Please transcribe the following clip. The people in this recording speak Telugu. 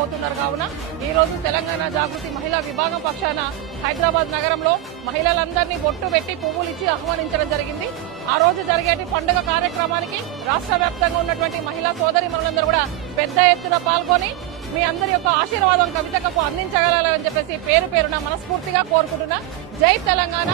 చేసుకోబోతున్నారు. కావున ఈ రోజు తెలంగాణ జాగృతి మహిళా విభాగం పక్షాన హైదరాబాద్ నగరంలో మహిళలందరినీ బొట్టు పెట్టి పువ్వులు ఇచ్చి ఆహ్వానించడం జరిగింది. ఆ రోజు జరిగేటి పండుగ కార్యక్రమానికి రాష్ట్ర వ్యాప్తంగా ఉన్నటువంటి మహిళా సోదరీమణులందరూ కూడా పెద్ద ఎత్తున పాల్గొని మీ అందరి యొక్క ఆశీర్వాదం కవితకు అందించగలరని చెప్పేసి పేరు పేరున మనస్ఫూర్తిగా కోరుకుంటున్నా. జై తెలంగాణ.